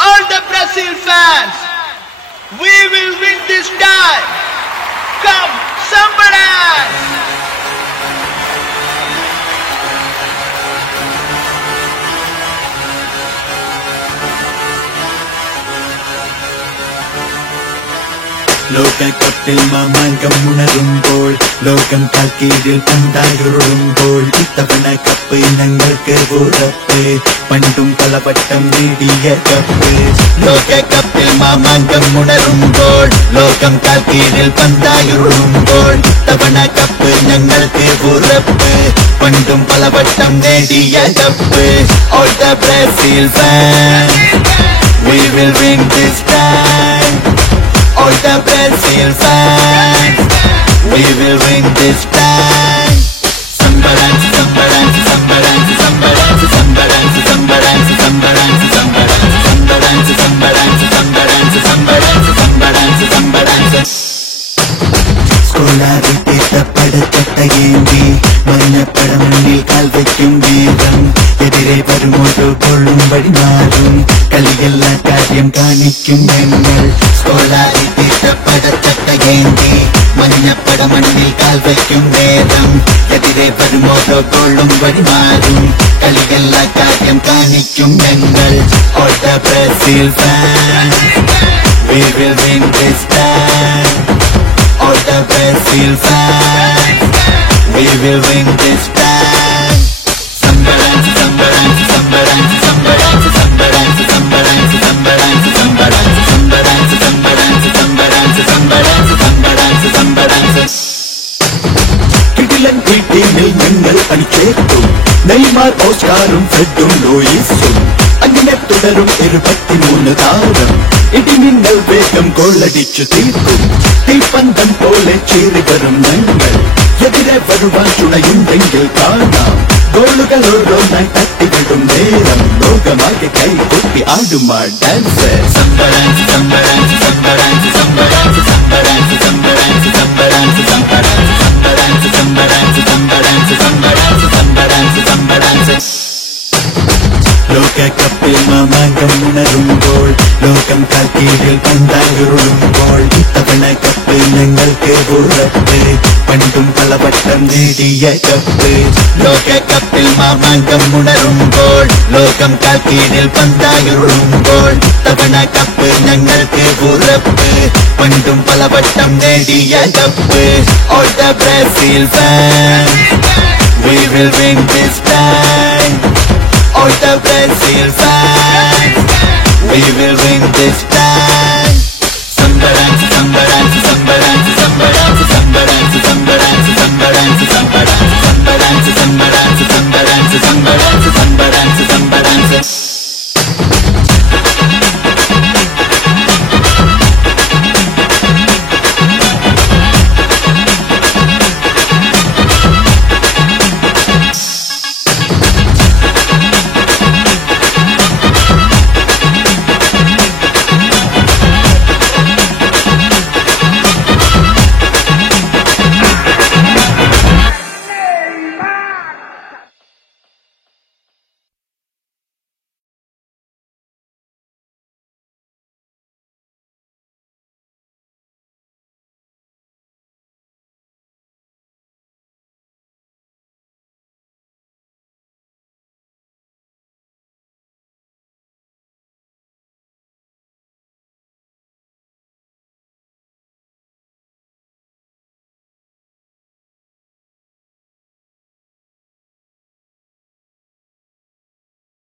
All the Brazil fans, we will win this time. Come, Samba dance. ലോകകപ്പിൽ മാമാങ്കം ഉണരുമ്പോൾ ലോകം കാൽക്കീഴിൽ പന്തായുരുളുമ്പോൾ ഇത്തവണ കപ്പ് ഞങ്ങൾക്ക് ഉറപ്പ് പണ്ടും പലവട്ടം നേടിയ കപ്പ് ലോകകപ്പിൽ മാമാങ്കം ഉണരുമ്പോൾ ലോകം കാൽക്കീഴിൽ പന്തായുരുളുമ്പോൾ ഇത്തവണ കപ്പ് ഞങ്ങൾക്ക് ഉറപ്പ് പണ്ടും പലവട്ടം നേടിയ cup All the Brazil fans, we will win this time. All the Brazil fans, we will win this time. Samba dance, samba dance, samba dance, samba dance, samba dance, samba dance, samba dance, samba dance, samba dance, samba dance, samba dance, samba dance, samba dance, samba dance. സ്കൂളാരി പടച്ചട്ടയേന്തി മഞ്ഞപ്പട മുന്നിൽ കാൽ വയ്ക്കും വീരം എതിരെ വരുമോരോ കൊള്ളും വഴിമാറും കളിയെല്ലാ കാര്യം കാണിക്കും ഞങ്ങൾ സ്കൂളാരി പടച്ചട്ടയേന്തി മഞ്ഞപ്പട മണ്ണിൽ കാൽ വയ്ക്കും നേരം എതിരെ വരുമോരോ കൊള്ളും വഴിമാറും കളിയെല്ലാ കാര്യം കാണിക്കും ഞങ്ങൾ All the Brazil fans, we will win this time. All the Brazil fans, we will win this time. Samba dance, samba dance, samba dance, samba dance, samba dance, samba dance, samba dance, samba dance, samba dance, samba dance, samba dance, samba dance, samba dance, samba dance. കിടിലൻ ടീമിൽ ഞങ്ങൾ അണിചേർക്കും Neymar ഓസ്കാറും ഫ്രെഡും ലൂയിസും അങ്ങനെ തുടരും 23 താരം ഇടിമിന്നൽ വേഗം ഗോളടിച്ചു തീർക്കും തീപ്പന്തം പോലെ ചീറി വരും ഞങ്ങൾ എതിരെ വരുവാൻ തുണയുണ്ടെങ്കിൽ കാണാം ഗോളുകൾ ഓരോന്നായി തട്ടിവിടും നേരം ലോകമാകെ കൈകൊട്ടി ആടുമാ dance Samba dance, samba dance, samba dance, samba dance, samba dance, samba dance, samba dance, samba dance, samba dance, samba dance, samba dance, samba dance, samba dance, samba dance. ലോകകപ്പിൽ മാമാങ്കം ഉണരുമ്പോൾ ലോകം കാൽക്കീഴിൽ പന്തായുരുളുമ്പോൾ ഇത്തവണ കപ്പ് ഞങ്ങൾക്ക് ഉറപ്പ് പണ്ടും പലവട്ടം നേടിയ കപ്പ് ലോകകപ്പിൽ മാമാങ്കം ഉണരുമ്പോൾ ലോകം കാൽക്കീഴിൽ പന്തായുരുളുമ്പോൾ ഇത്തവണ കപ്പ് ഞങ്ങൾക്ക് ഉറപ്പ് പണ്ടും പലവട്ടം നേടിയ cup All the Brazil fans, we will win this time. All the Brazil fans, we will win this time. Samba dance, samba dance, samba dance, samba dance, samba dance, samba dance, samba dance, samba dance, samba dance, samba dance, samba dance, samba dance.